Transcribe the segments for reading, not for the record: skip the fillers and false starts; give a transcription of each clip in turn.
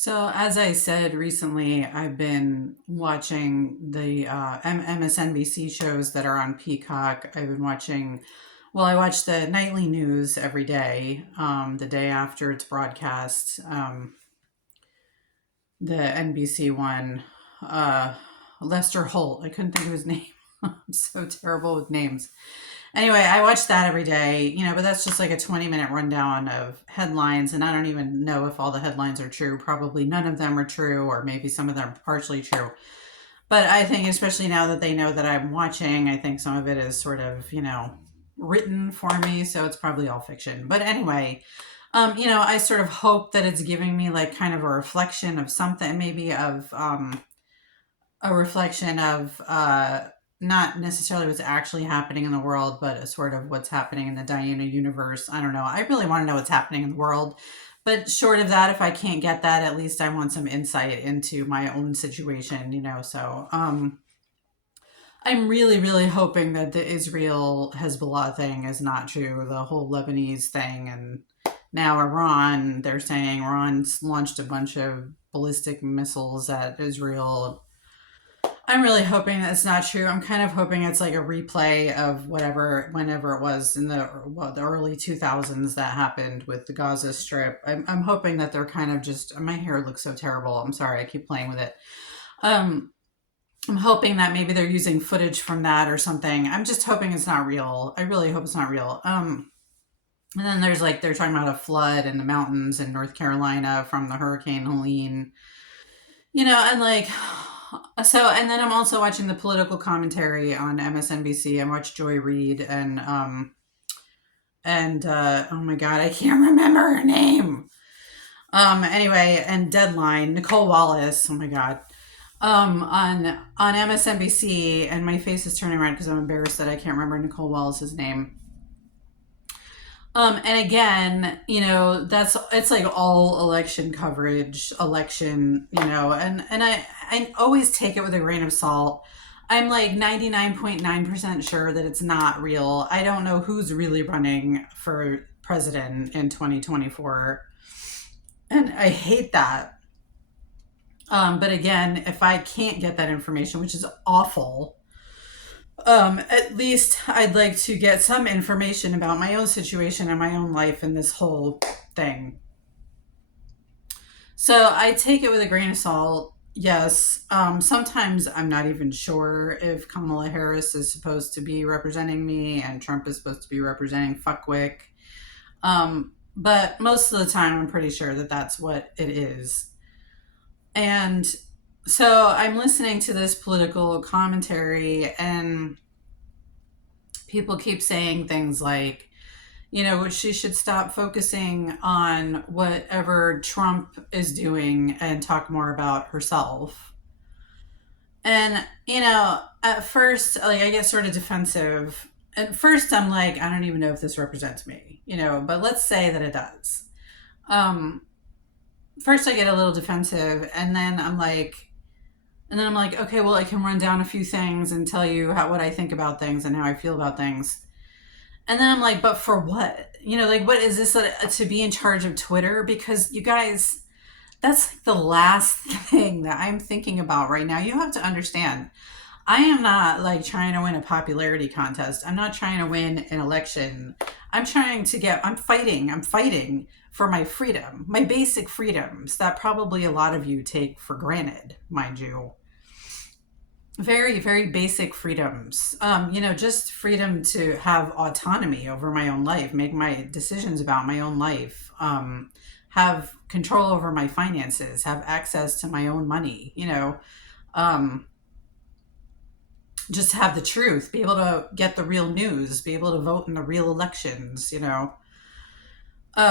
So, as I said recently, I've been watching the MSNBC shows that are on Peacock. I've been watching, well, I watch the nightly news every day, the day after it's broadcast, the NBC one. Uh, Lester Holt, I couldn't think of his name. I'm so terrible with names. Anyway, I watch that every day, but that's just like a 20-minute rundown of headlines. And I don't even know if all the headlines are true. Probably none of them are true, or maybe some of them are partially true. But I think, especially now that they know that I'm watching, I think some of it is sort of, written for me. So it's probably all fiction. But anyway, I sort of hope that it's giving me like kind of a reflection of something, maybe of a reflection of not necessarily what's actually happening in the world, but a sort of what's happening in the Diana universe. I don't know. I really want to know what's happening in the world. But short of that, if I can't get that, at least I want some insight into my own situation. So I'm really, really hoping that the Israel Hezbollah thing is not true. The whole Lebanese thing, and now Iran, they're saying Iran's launched a bunch of ballistic missiles at Israel. I'm really hoping that's not true. I'm kind of hoping it's like a replay of whenever it was in the early 2000s that happened with the Gaza Strip. I'm hoping that they're kind of just, my hair looks so terrible. I'm sorry, I keep playing with it. Um, I'm hoping that maybe they're using footage from that or something. I'm just hoping it's not real. I really hope it's not real. And then there's like, they're talking about a flood in the mountains in North Carolina from the Hurricane Helene, and like, so, and then I'm also watching the political commentary on MSNBC. I watch Joy Reid and oh my god, I can't remember her name. Anyway, and Deadline, Nicole Wallace. Oh my god. On MSNBC, and my face is turning red because I'm embarrassed that I can't remember Nicole Wallace's name. And again, it's like all election coverage, and I always take it with a grain of salt. I'm like 99.9% sure that it's not real. I don't know who's really running for president in 2024. And I hate that. But again, if I can't get that information, which is awful, at least I'd like to get some information about my own situation and my own life in this whole thing. So I take it with a grain of salt. Yes, sometimes I'm not even sure if Kamala Harris is supposed to be representing me and Trump is supposed to be representing Fuckwick. But most of the time, I'm pretty sure that that's what it is. And so I'm listening to this political commentary, and people keep saying things like, she should stop focusing on whatever Trump is doing and talk more about herself. And, at first, like, I get sort of defensive. At first, I'm like, I don't even know if this represents me, but let's say that it does. Um, First, I get a little defensive, and then I'm like, okay, well, I can run down a few things and tell you what I think about things and how I feel about things. And then I'm like, but for what? Like, what is this, to be in charge of Twitter? Because you guys, that's like the last thing that I'm thinking about right now. You have to understand, I am not like trying to win a popularity contest. I'm not trying to win an election. I'm fighting for my freedom, my basic freedoms that probably a lot of you take for granted, mind you. Very, very basic freedoms. Just freedom to have autonomy over my own life, make my decisions about my own life, have control over my finances, have access to my own money, um, just have the truth, be able to get the real news, be able to vote in the real elections.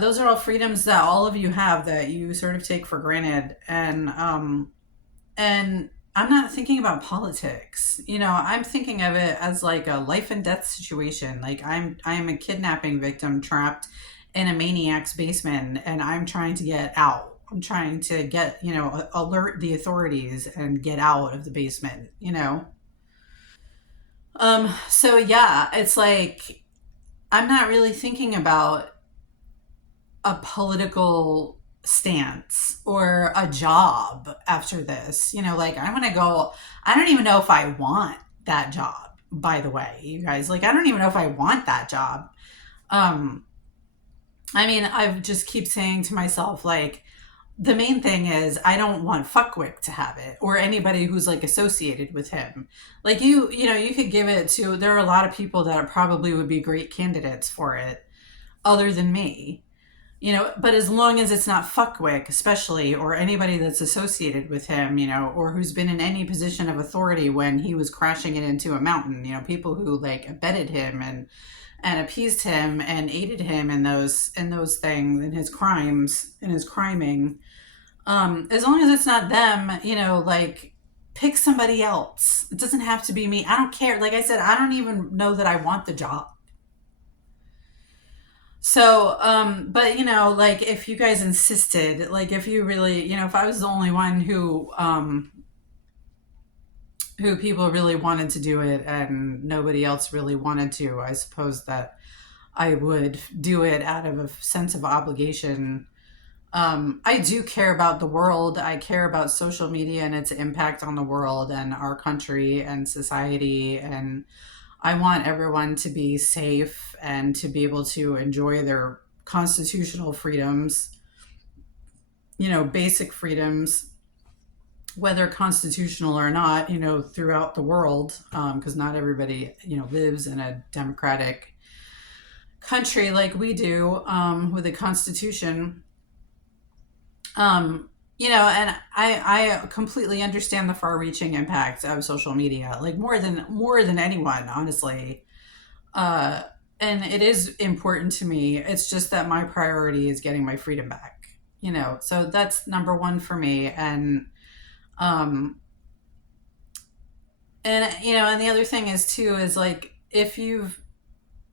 Those are all freedoms that all of you have that you sort of take for granted. And I'm not thinking about politics. I'm thinking of it as like a life and death situation. Like I'm a kidnapping victim trapped in a maniac's basement, and I'm trying to get out. I'm trying to alert the authorities and get out of the basement. So yeah, it's like I'm not really thinking about a political stance or a job after this. Like I want to go, I don't even know if I want that job, by the way, you guys. Like I don't even know if I want that job. Um, I mean, I just keep saying to myself, like, the main thing is I don't want Fuckwick to have it or anybody who's like associated with him. Like you could give it to, there are a lot of people that probably would be great candidates for it other than me. But as long as it's not Fuckwick, especially, or anybody that's associated with him, or who's been in any position of authority when he was crashing it into a mountain, people who like abetted him and appeased him and aided him in those things, in his crimes, in his criming. As long as it's not them, like pick somebody else. It doesn't have to be me. I don't care. Like I said, I don't even know that I want the job. So, but like if you guys insisted, like if you really, if I was the only one who people really wanted to do it and nobody else really wanted to, I suppose that I would do it out of a sense of obligation. I do care about the world. I care about social media and its impact on the world and our country and society. And I want everyone to be safe and to be able to enjoy their constitutional freedoms, basic freedoms, whether constitutional or not, throughout the world, because not everybody, lives in a democratic country like we do, with a constitution. And I completely understand the far-reaching impact of social media, like more than anyone, honestly. Uh, and it is important to me. It's just that my priority is getting my freedom back. So that's number one for me. Um, and the other thing is too is like if you've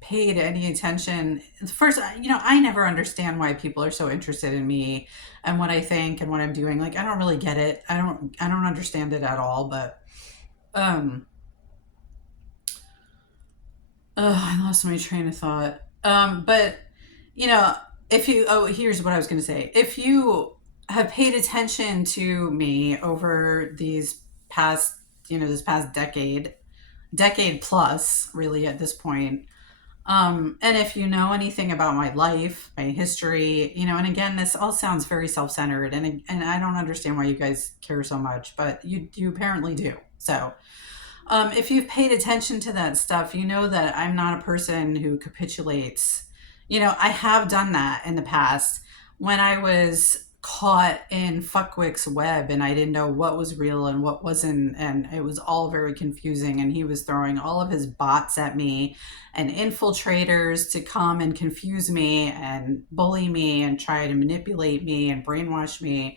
paid any attention first, I never understand why people are so interested in me and what I think and what I'm doing. Like I don't really get it. I don't understand it at all. But um I lost my train of thought. But you know if you oh here's what I was going to say. If you have paid attention to me over these past this past decade plus, really, at this point. And if you know anything about my life, my history, and again, this all sounds very self-centered, and I don't understand why you guys care so much, but you apparently do. So, if you've paid attention to that stuff, you know that I'm not a person who capitulates. I have done that in the past when I was caught in Fuckwick's web and I didn't know what was real and what wasn't, and it was all very confusing. And he was throwing all of his bots at me and infiltrators to come and confuse me and bully me and try to manipulate me and brainwash me.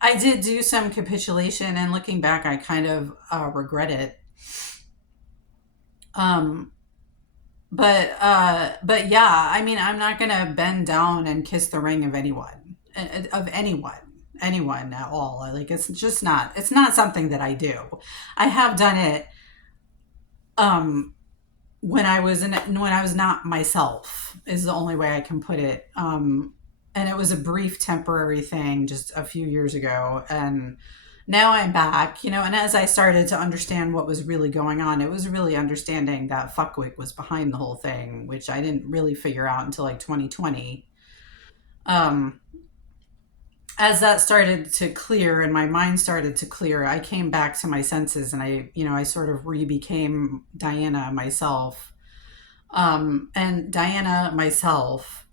I did do some capitulation, and looking back, I kind of regret it. Um, but yeah, I mean, I'm not gonna bend down and kiss the ring of anyone at all. Like it's just not. It's not something that I do. I have done it um, when I was not myself. Is the only way I can put it. And it was a brief, temporary thing just a few years ago, and now I'm back, and as I started to understand what was really going on, it was really understanding that Fuckwick was behind the whole thing, which I didn't really figure out until like 2020. Um, as that started to clear and my mind started to clear, I came back to my senses, and I sort of re-became Diana myself. And Diana myself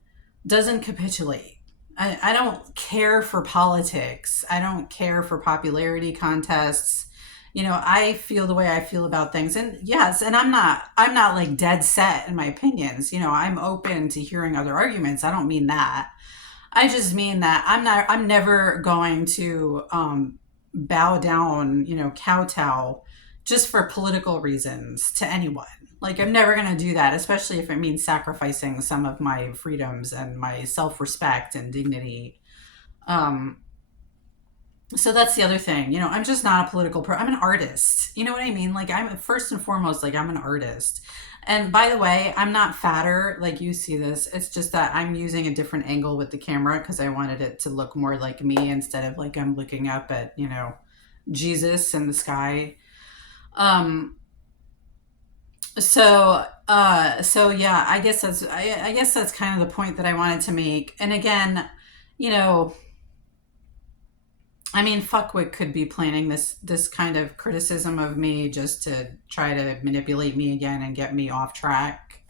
doesn't capitulate. I don't care for politics. I don't care for popularity contests. I feel the way I feel about things. And yes, and I'm not like dead set in my opinions. I'm open to hearing other arguments. I don't mean that. I just mean that I'm never going to bow down, kowtow just for political reasons to anyone. Like I'm never going to do that, especially if it means sacrificing some of my freedoms and my self-respect and dignity. Um, so that's the other thing. I'm just not a political I'm an artist. You know what I mean? Like I'm first and foremost, like I'm an artist. And by the way, I'm not fatter like you see this. It's just that I'm using a different angle with the camera because I wanted it to look more like me instead of like I'm looking up at, Jesus in the sky. Um, so yeah, I guess that's kind of the point that I wanted to make. And again, you know, I mean, Fuckwick could be planning this kind of criticism of me just to try to manipulate me again and get me off track.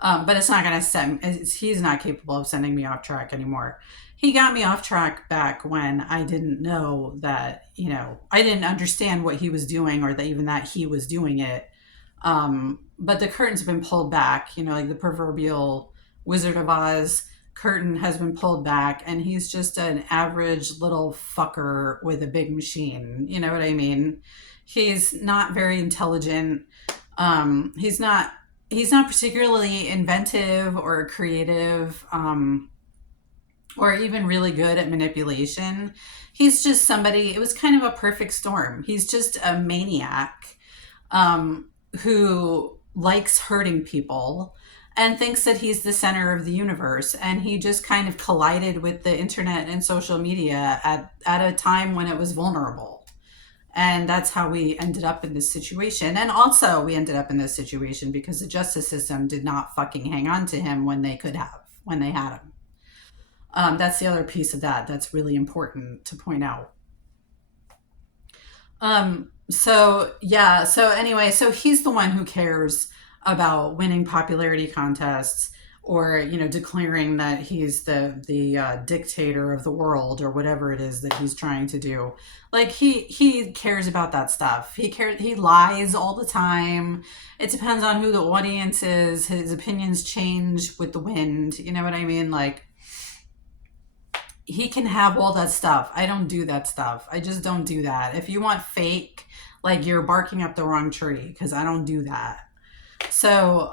But it's not going to he's not capable of sending me off track anymore. He got me off track back when I didn't know that, I didn't understand what he was doing or that even that he was doing it. But the curtain's been pulled back, like the proverbial Wizard of Oz curtain has been pulled back, and he's just an average little fucker with a big machine. You know what I mean? He's not very intelligent. He's not particularly inventive or creative, or even really good at manipulation. He's just somebody, it was kind of a perfect storm. He's just a maniac, who likes hurting people and thinks that he's the center of the universe. And he just kind of collided with the internet and social media at a time when it was vulnerable. And that's how we ended up in this situation. And also, we ended up in this situation because the justice system did not fucking hang on to him when they could have, when they had him. That's the other piece of that that's really important to point out. So yeah, so anyway, so he's the one who cares about winning popularity contests, or declaring that he's the dictator of the world, or whatever it is that he's trying to do. Like he cares about that stuff. He lies all the time. It depends on who the audience is. His opinions change with the wind. You know what I mean? Like, he can have all that stuff. I don't do that stuff. I just don't do that. If you want fake, like, you're barking up the wrong tree, because I don't do that. So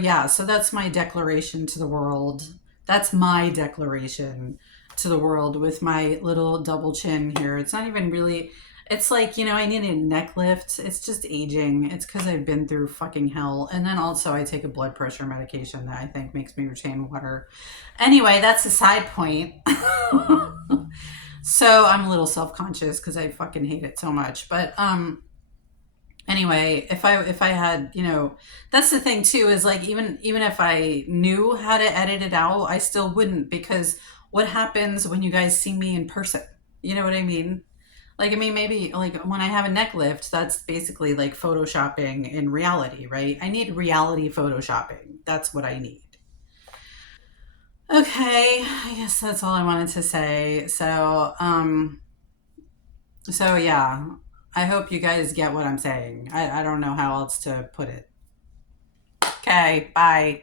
yeah, so that's my declaration to the world. That's my declaration to the world with my little double chin here. It's not even really, it's like, I need a neck lift. It's just aging. It's because I've been through fucking hell. And then also I take a blood pressure medication that I think makes me retain water. Anyway, that's a side point. So I'm a little self-conscious because I fucking hate it so much. But anyway, if I had, that's the thing too, is like, even if I knew how to edit it out, I still wouldn't, because what happens when you guys see me in person? You know what I mean? Like, I mean, maybe like when I have a neck lift, that's basically like photoshopping in reality, right? I need reality photoshopping. That's what I need. Okay, I guess that's all I wanted to say. So yeah, I hope you guys get what I'm saying. I don't know how else to put it. Okay, bye.